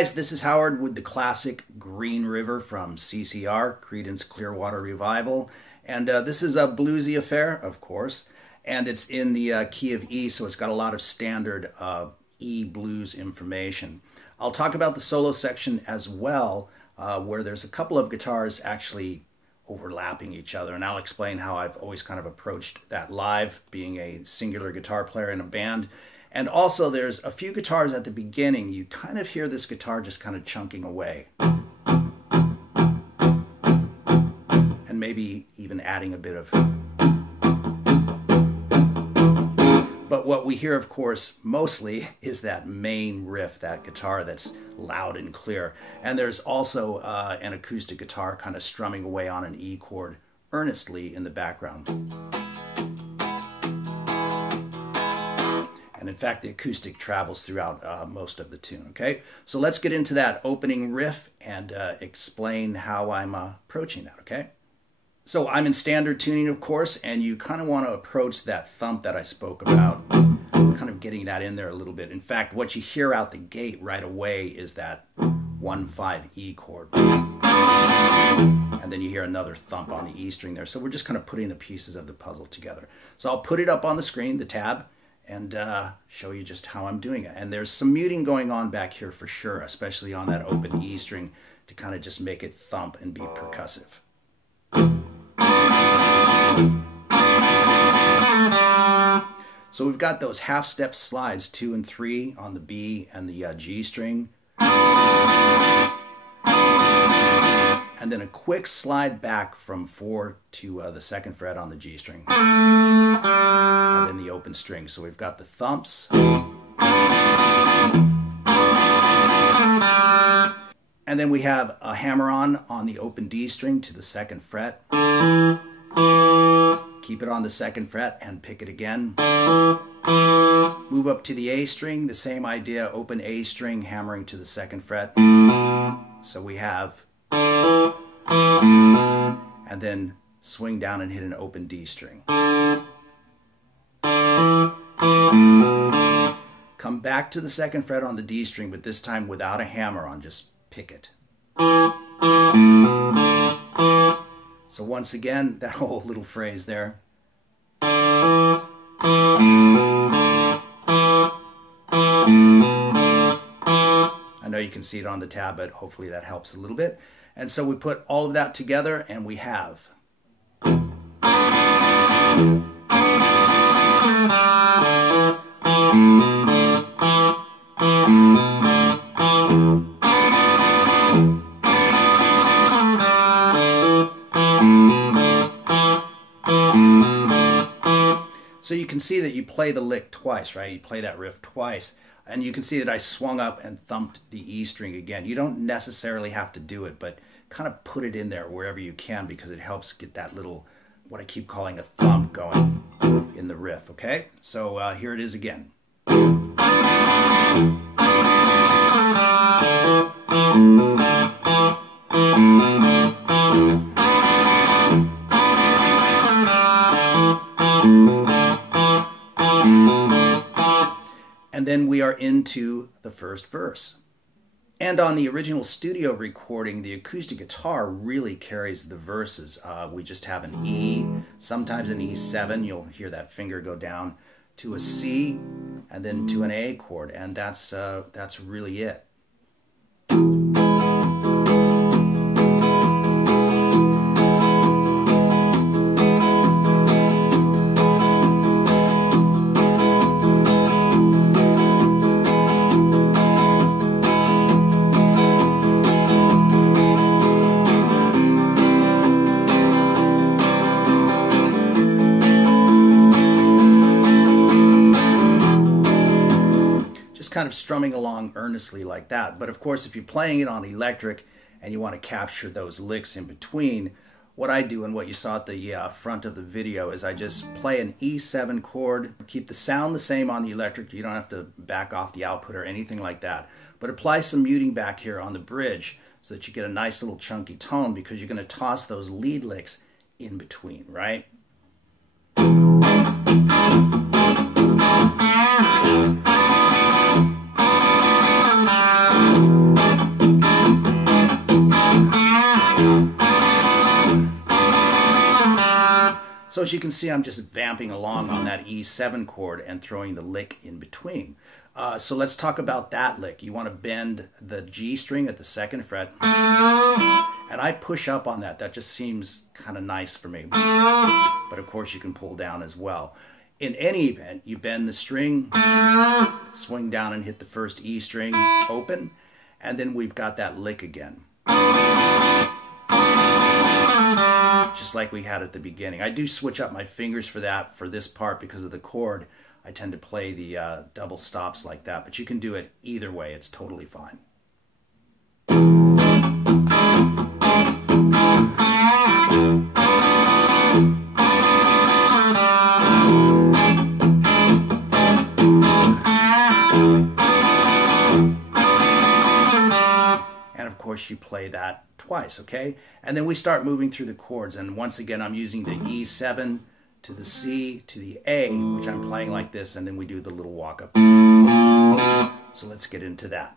guys, this is Howard with the classic Green River from CCR, Creedence Clearwater Revival. And this is a bluesy affair, of course, and it's in the key of E, so it's got a lot of standard E blues information. I'll talk about the solo section as well, where there's a couple of guitars actually overlapping each other, and I'll explain how I've always kind of approached that live, being a singular guitar player in a band. And also there's a few guitars at the beginning. You kind of hear this guitar just kind of chunking away. And maybe even adding a bit of... But what we hear, of course, mostly is that main riff, that guitar that's loud and clear. And there's also an acoustic guitar kind of strumming away on an E chord earnestly in the background. And in fact, the acoustic travels throughout most of the tune, okay? So let's get into that opening riff and explain how I'm approaching that, okay? So I'm in standard tuning, of course, and you kind of want to approach that thump that I spoke about, kind of getting that in there a little bit. In fact, what you hear out the gate right away is that 1-5 E chord. And then you hear another thump on the E string there. So we're just kind of putting the pieces of the puzzle together. So I'll put it up on the screen, the tab, and show you just how I'm doing it. And there's some muting going on back here for sure, especially on that open E string, to kind of just make it thump and be percussive. So we've got those half step slides, 2 and 3 on the B and the G string. And then a quick slide back from 4 to the 2nd fret on the G string. And then the open string. So we've got the thumps. And then we have a hammer-on the open D string to the 2nd fret. Keep it on the 2nd fret and pick it again. Move up to the A string, the same idea, open A string, hammering to the 2nd fret. So we have... And then swing down and hit an open D string. Come back to the 2nd fret on the D string, but this time without a hammer on, just pick it. So once again, that whole little phrase there. I know you can see it on the tab, but hopefully that helps a little bit. And so we put all of that together and we have... So you can see that you play the lick twice, right? You play that riff twice. And you can see that I swung up and thumped the E string again. You don't necessarily have to do it, but kind of put it in there wherever you can because it helps get that little, what I keep calling a thump going in the riff, okay? So here it is again. And then we are into the first verse. And on the original studio recording, the acoustic guitar really carries the verses. We just have an E, sometimes an E7. You'll hear that finger go down to a C, and then to an A chord, and that's really it. Kind of strumming along earnestly like that. But of course, if you're playing it on electric and you want to capture those licks in between, what I do and what you saw at the front of the video is I just play an E7 chord, keep the sound the same on the electric. You don't have to back off the output or anything like that, but apply some muting back here on the bridge so that you get a nice little chunky tone, because you're going to toss those lead licks in between, right? So as you can see, I'm just vamping along on that E7 chord and throwing the lick in between. So let's talk about that lick. You want to bend the G string at the 2nd fret, and I push up on that. That just seems kind of nice for me. But of course you can pull down as well. In any event, you bend the string, swing down and hit the first E string open, and then we've got that lick again. Just like we had at the beginning. I do switch up my fingers for that for this part because of the chord. I tend to play the double stops like that, but you can do it either way. It's totally fine. And of course you play that twice, okay? And then we start moving through the chords, and once again I'm using the E7 to the C to the A, which I'm playing like this, and then we do the little walk up. So let's get into that.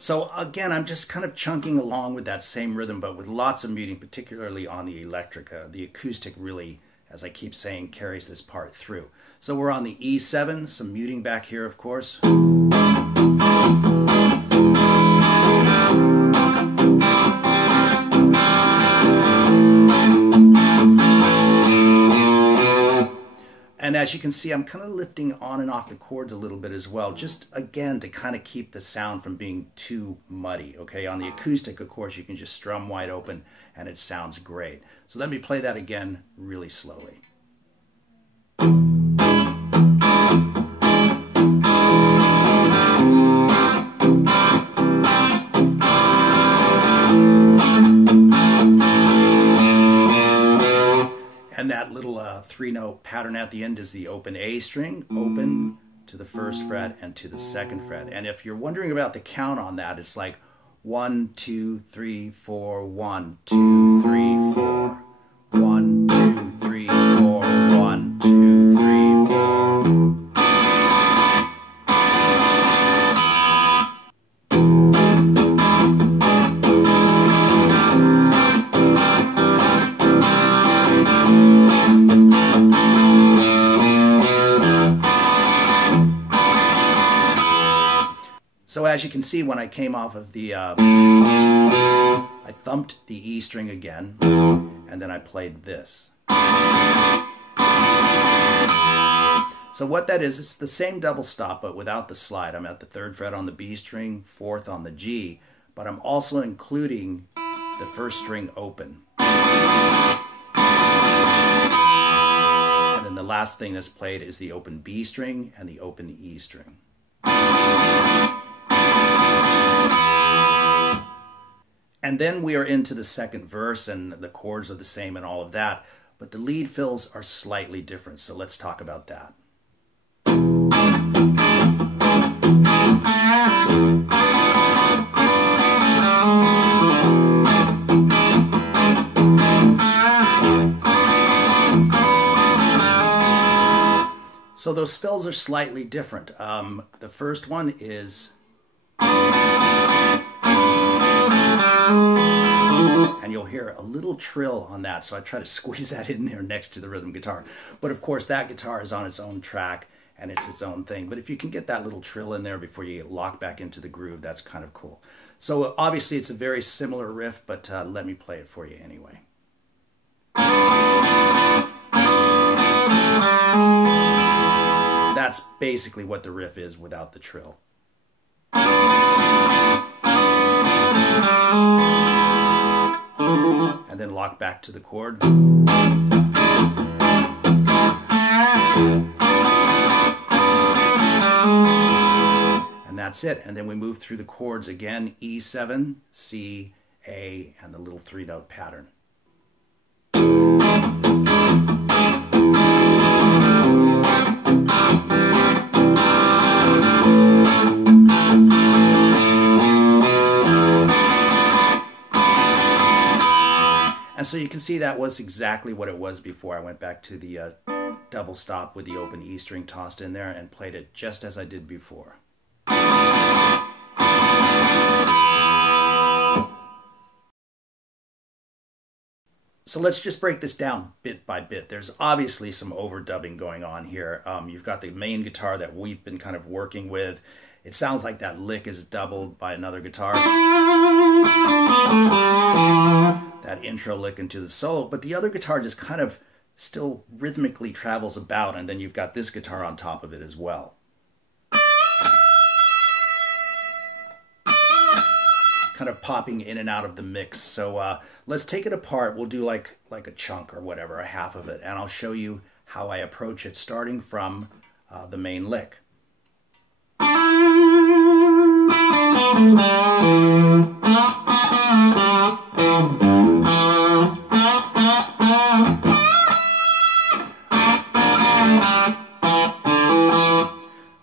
So again, I'm just kind of chunking along with that same rhythm, but with lots of muting, particularly on the electric. The acoustic really, as I keep saying, carries this part through. So we're on the E7, some muting back here, of course. And as you can see, I'm kind of lifting on and off the chords a little bit as well, just again to kind of keep the sound from being too muddy, okay? On the acoustic, of course, you can just strum wide open and it sounds great. So let me play that again really slowly. And that little 3-note pattern at the end is the open A string, open to the 1st fret and to the 2nd fret. And if you're wondering about the count on that, it's like 1, 2, 3, 4, 1, 2, 3, 4. 1, 2, 3, 4, 1, 2, 3, 4. So as you can see, when I came off of the, I thumped the E string again, and then I played this. So what that is, it's the same double stop, but without the slide. I'm at the 3rd fret on the B string, 4th on the G, but I'm also including the 1st string open. And then the last thing that's played is the open B string and the open E string. And then we are into the 2nd verse, and the chords are the same and all of that, but the lead fills are slightly different, so let's talk about that. So those fills are slightly different. The first one is... and you'll hear a little trill on that, so I try to squeeze that in there next to the rhythm guitar. But of course that guitar is on its own track and it's its own thing, but if you can get that little trill in there before you get locked back into the groove, that's kind of cool. So obviously it's a very similar riff, but let me play it for you anyway. That's basically what the riff is without the trill. And then lock back to the chord. And that's it. And then we move through the chords again, E7, C, A, and the little 3-note pattern. And so you can see that was exactly what it was before I went back to the double stop with the open E string tossed in there and played it just as I did before. So let's just break this down bit by bit. There's obviously some overdubbing going on here. You've got the main guitar that we've been kind of working with. It sounds like that lick is doubled by another guitar. That intro lick into the solo, but the other guitar just kind of still rhythmically travels about, and then you've got this guitar on top of it as well. Kind of popping in and out of the mix. So let's take it apart. We'll do like a chunk or whatever, a half of it, and I'll show you how I approach it starting from the main lick.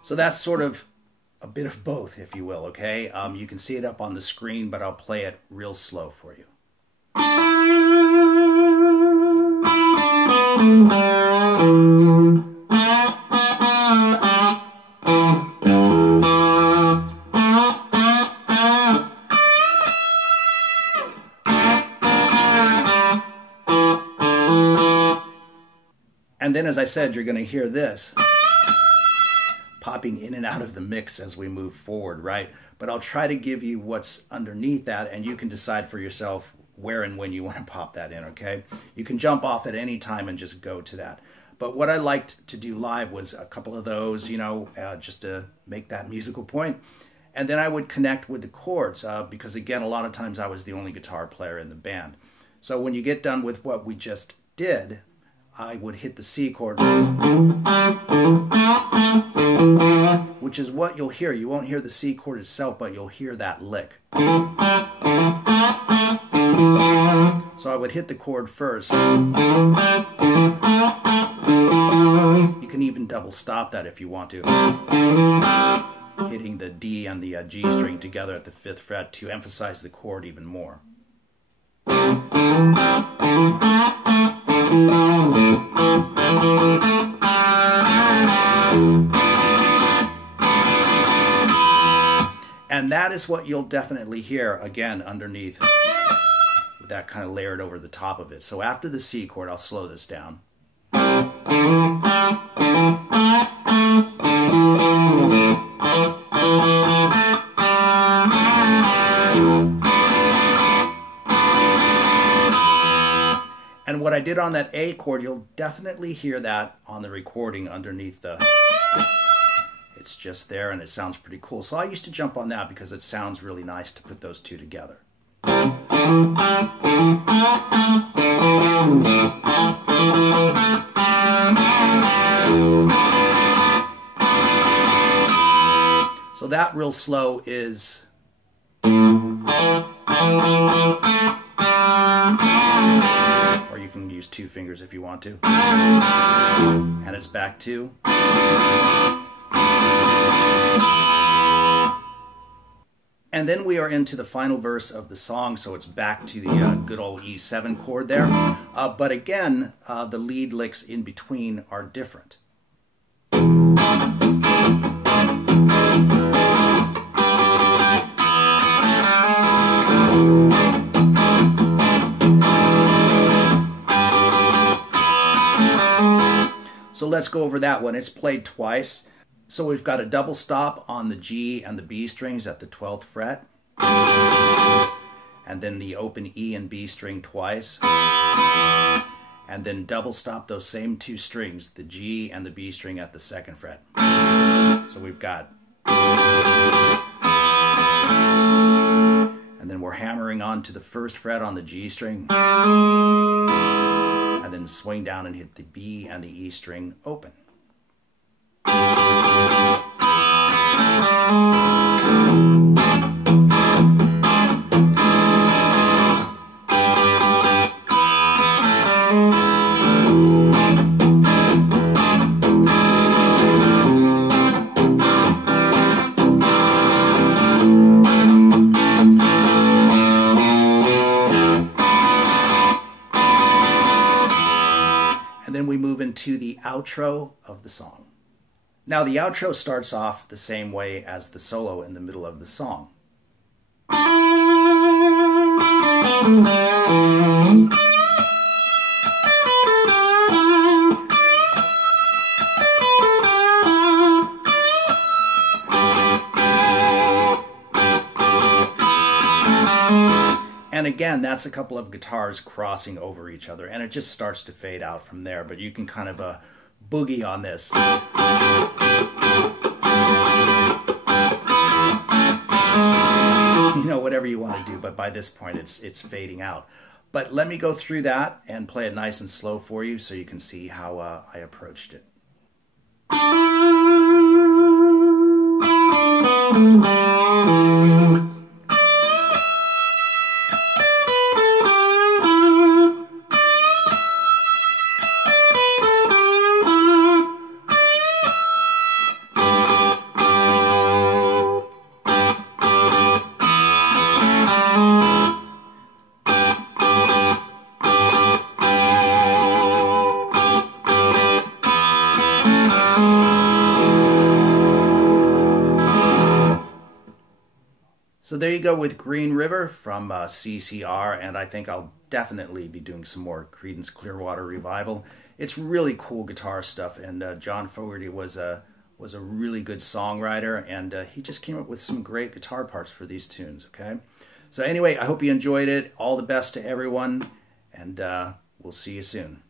So that's sort of a bit of both, if you will, okay? You can see it up on the screen, but I'll play it real slow for you. And then, as I said, you're going to hear this popping in and out of the mix as we move forward, right? But I'll try to give you what's underneath that, and you can decide for yourself where and when you want to pop that in, okay? You can jump off at any time and just go to that. But what I liked to do live was a couple of those, you know, just to make that musical point. And then I would connect with the chords because, again, a lot of times I was the only guitar player in the band. So when you get done with what we just did, I would hit the C chord, which is what you'll hear. You won't hear the C chord itself, but you'll hear that lick. So I would hit the chord first. You can even double stop that if you want to, hitting the D and the G string together at the 5th fret to emphasize the chord even more. And that is what you'll definitely hear, again, underneath, with that kind of layered over the top of it. So after the C chord, I'll slow this down. And what I did on that A chord, you'll definitely hear that on the recording underneath the... It's just there and it sounds pretty cool. So I used to jump on that because it sounds really nice to put those two together. So that real slow is... Or you can use 2 fingers if you want to. And it's back to... And then we are into the final verse of the song, so it's back to the good old E7 chord there. But again, the lead licks in between are different. So let's go over that one. It's played twice. So we've got a double stop on the G and the B strings at the 12th fret. And then the open E and B string twice. And then double stop those same 2 strings, the G and the B string at the 2nd fret. So we've got... And then we're hammering on to the 1st fret on the G string. And then swing down and hit the B and the E string open. And then we move into to the outro of the song. Now the outro starts off the same way as the solo in the middle of the song. And again, that's a couple of guitars crossing over each other, and it just starts to fade out from there, but you can kind of boogie on this. You know, whatever you want to do, but by this point it's fading out. But let me go through that and play it nice and slow for you so you can see how I approached it. So there you go with Green River from CCR, and I think I'll definitely be doing some more Creedence Clearwater Revival. It's really cool guitar stuff, and John Fogerty was a really good songwriter, and he just came up with some great guitar parts for these tunes, okay? So anyway, I hope you enjoyed it. All the best to everyone, and we'll see you soon.